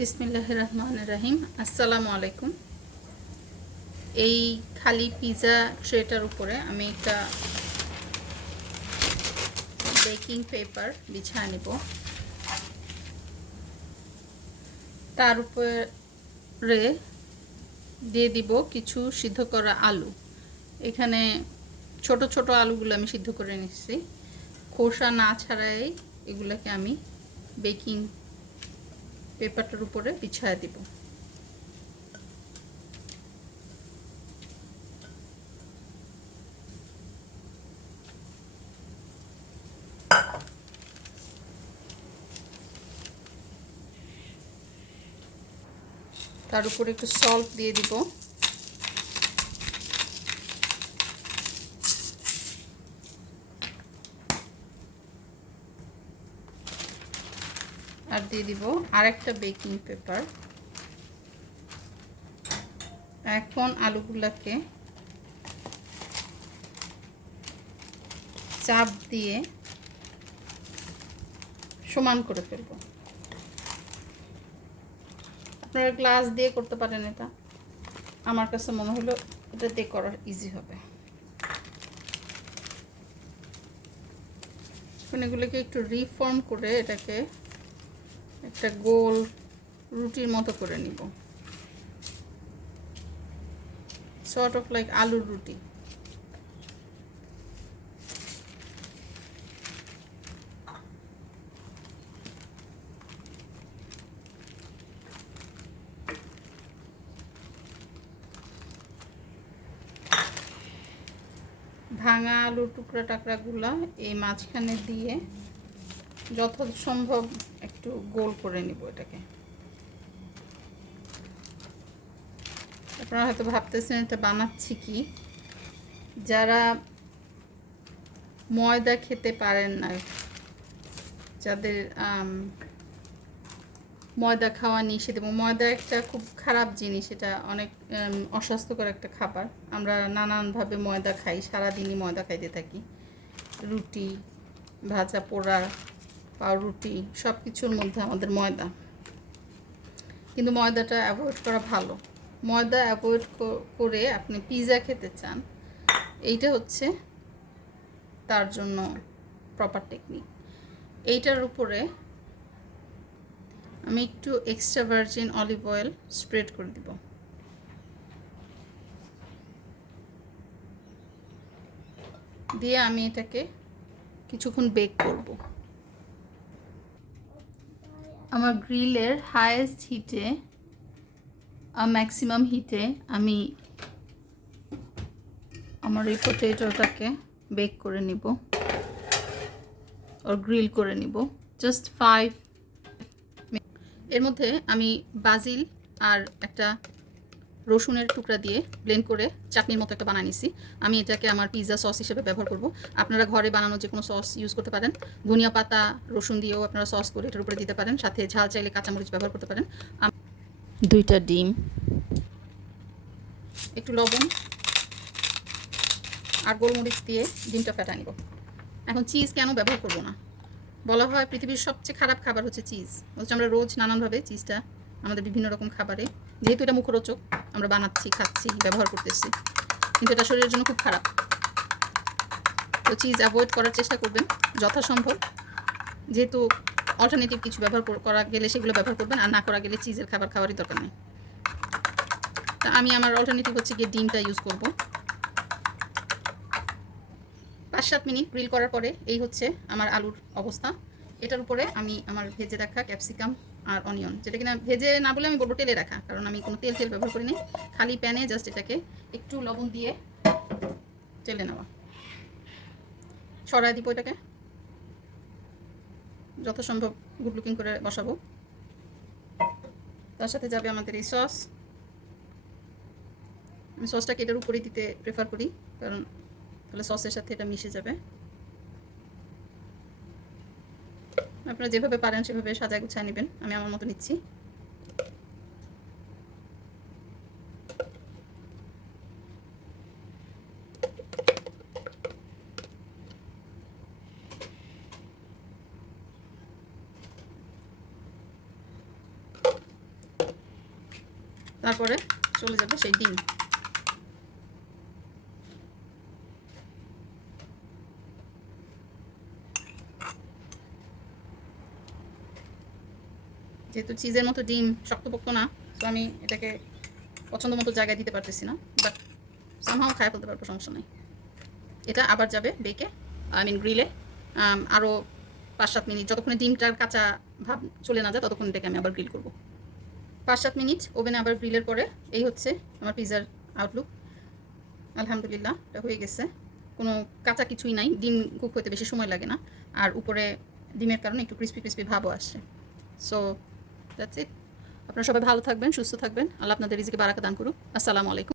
বিসমিল্লাহির রহমানির রহিম। আসসালামু আলাইকুম। এই খালি পিৎজা ট্রেটার উপরে আমি একটা বেকিং পেপার বিছায় নেব। তার উপরে দিয়ে দিব কিছু সিদ্ধ করা আলু। এখানে ছোট ছোট আলুগুলো আমি সিদ্ধ করে নিচ্ছি, খোসা না ছাড়াই এগুলোকে আমি বেকিং পেপারটার উপরে বিছায় দিব। তার উপরে একটু সল্ট দিয়ে দিব, আর দিয়ে দিব আরেকটা বেকিং পেপার। এখন আলুগুলোকে চাপ দিয়ে সমান করে ফেলব। আপনারা গ্লাস দিয়ে করতে পারেন, এটা আমার কাছে মনে হলো এটা দিয়ে করা ইজি হবে। এখন এগুলোকে একটু রিফর্ম করে এটাকে একটা গোল রুটির মতো করে নিব, সর্ট অফ লাইক আলুর রুটি। ভাঙা আলুর টুকরা টাকরাগুলা এই মাঝখানে দিয়ে যথাসম্ভব একটু গোল করে নিব এটাকে। আপনারা হয়তো ভাবতেছেন এটা বানাচ্ছি কি। যারা ময়দা খেতে পারেন না, যাদের ময়দা খাওয়া নিষেধ, এবং ময়দা একটা খুব খারাপ জিনিস, এটা অনেক অস্বাস্থ্যকর একটা খাবার। আমরা নানানভাবে ময়দা খাই, সারাদিনই ময়দা খাইতে থাকি। রুটি, ভাজা পোড়া, পাউরুটি, সব কিছুর মধ্যে আমাদের ময়দা। কিন্তু ময়দাটা অ্যাভয়েড করা ভালো। ময়দা অ্যাভয়েড করে আপনি পিৎজা খেতে চান, এইটা হচ্ছে তার জন্য প্রপার টেকনিক। এইটার উপরে আমি একটু extra virgin olive oil spread করে দিব। দিয়ে আমি এটাকে কিছুক্ষণ বেক করব। আমার গ্রিলের হাইয়েস্ট হিটে, ম্যাক্সিমাম হিটে আমি আমার এই পটেটোটাকে বেক করে নিব, আর গ্রিল করে নিব জাস্ট 5 মিনিট। এর মধ্যে আমি বাজিল আর একটা রসুনের টুকরা দিয়ে ব্লেন্ড করে চাটনির মতো একটা বানিয়ে নিছি। আমি এটাকে আমার পিৎজা সস হিসেবে ব্যবহার করব। আপনারা ঘরে বানানো যে কোনো সস ইউজ করতে পারেন। ধনিয়া পাতা, রসুন দিয়েও আপনারা সস করে এটার উপরে দিতে পারেন, সাথে ঝাল চাইলে কাঁচামরিচ ব্যবহার করতে পারেন। 2টা ডিম, একটু লবণ আর গোলমরিচ দিয়ে ডিমটা ফেটা নিব। এখন চিজ কেন ব্যবহার করব না? বলা হয় পৃথিবীর সবচেয়ে খারাপ খাবার হচ্ছে চিজ। হচ্ছে আমরা রোজ নানানভাবে চিজটা আমাদের বিভিন্ন রকম খাবারে, যেহেতু এটা মুখরোচক, আমরা বানাচ্ছি, খাচ্ছি, ব্যবহার করতেছি, কিন্তু এটা শরীরের জন্য খুব খারাপ। তো চিজ অ্যাভয়েড করার চেষ্টা করবেন যথাসম্ভব। যেহেতু অল্টারনেটিভ কিছু ব্যবহার করা গেলে সেগুলো ব্যবহার করবেন, আর না করা গেলে চিজের খাবার খাওয়ারই দরকার নেই। তা আমি আমার অল্টারনেটিভ হচ্ছে গিয়ে ডিমটা ইউজ করব। 5-7 মিনিট গ্রিল করার পরে এই হচ্ছে আমার আলুর অবস্থা। এটার উপরে আমি আমার ভেজে রাখা ক্যাপসিকাম আর অনিয়ন, যেটা কিনা ভেজে না বলে আমি বলবো তেলে রাখা, কারণ আমি কোনো তেল ব্যবহার করি নি। খালি প্যানে জাস্ট এটাকে একটু লবণ দিয়ে তেলে নেওয়া, ছড়ায় দিব। এটাকে যথাসম্ভব গুড লুকিং করে বসাবো। তার সাথে যাবে আমাদের এই সস। আমি সসটাকে এটার উপরেই দিতে প্রেফার করি, কারণ তাহলে সসের সাথে এটা মিশে যাবে। আপনারা যেভাবে পারেন সেভাবে সাজায় গুছায় নেবেন। আমি আমার মতো নিচ্ছি। তারপরে চলে যাবে সেই ডিম। যেহেতু চিজের মতো ডিম শক্তপোক্ত না, তো আমি এটাকে পছন্দ মতো জায়গায় দিতে পারতেছি না, বাট সামহাও খায় ফেলতে পারবো, সমস্যা নেই। এটা আবার যাবে বেকে, গ্রিলে আরও 5-7 মিনিট, যতক্ষণে ডিমটার কাঁচা ভাব চলে না যায় ততক্ষণ এটাকে আমি আবার গ্রিল করব। 5-7 মিনিট ওভেনে আবার গ্রিলের পরে এই হচ্ছে আমার পিৎজার আউটলুক। আলহামদুলিল্লাহ, এটা হয়ে গেছে, কোনো কাঁচা কিছুই নাই, ডিম কুক হতে বেশি সময় লাগে না, আর উপরে ডিমের কারণে একটু ক্রিস্পি ক্রিস্পি ভাবও আসছে। So that's it. আপনারা সবাই ভালো থাকবেন, সুস্থ থাকবেন, আল্লাহ আপনাদের রিজিকে বারাকা দান করুক। আসসালামু আলাইকুম।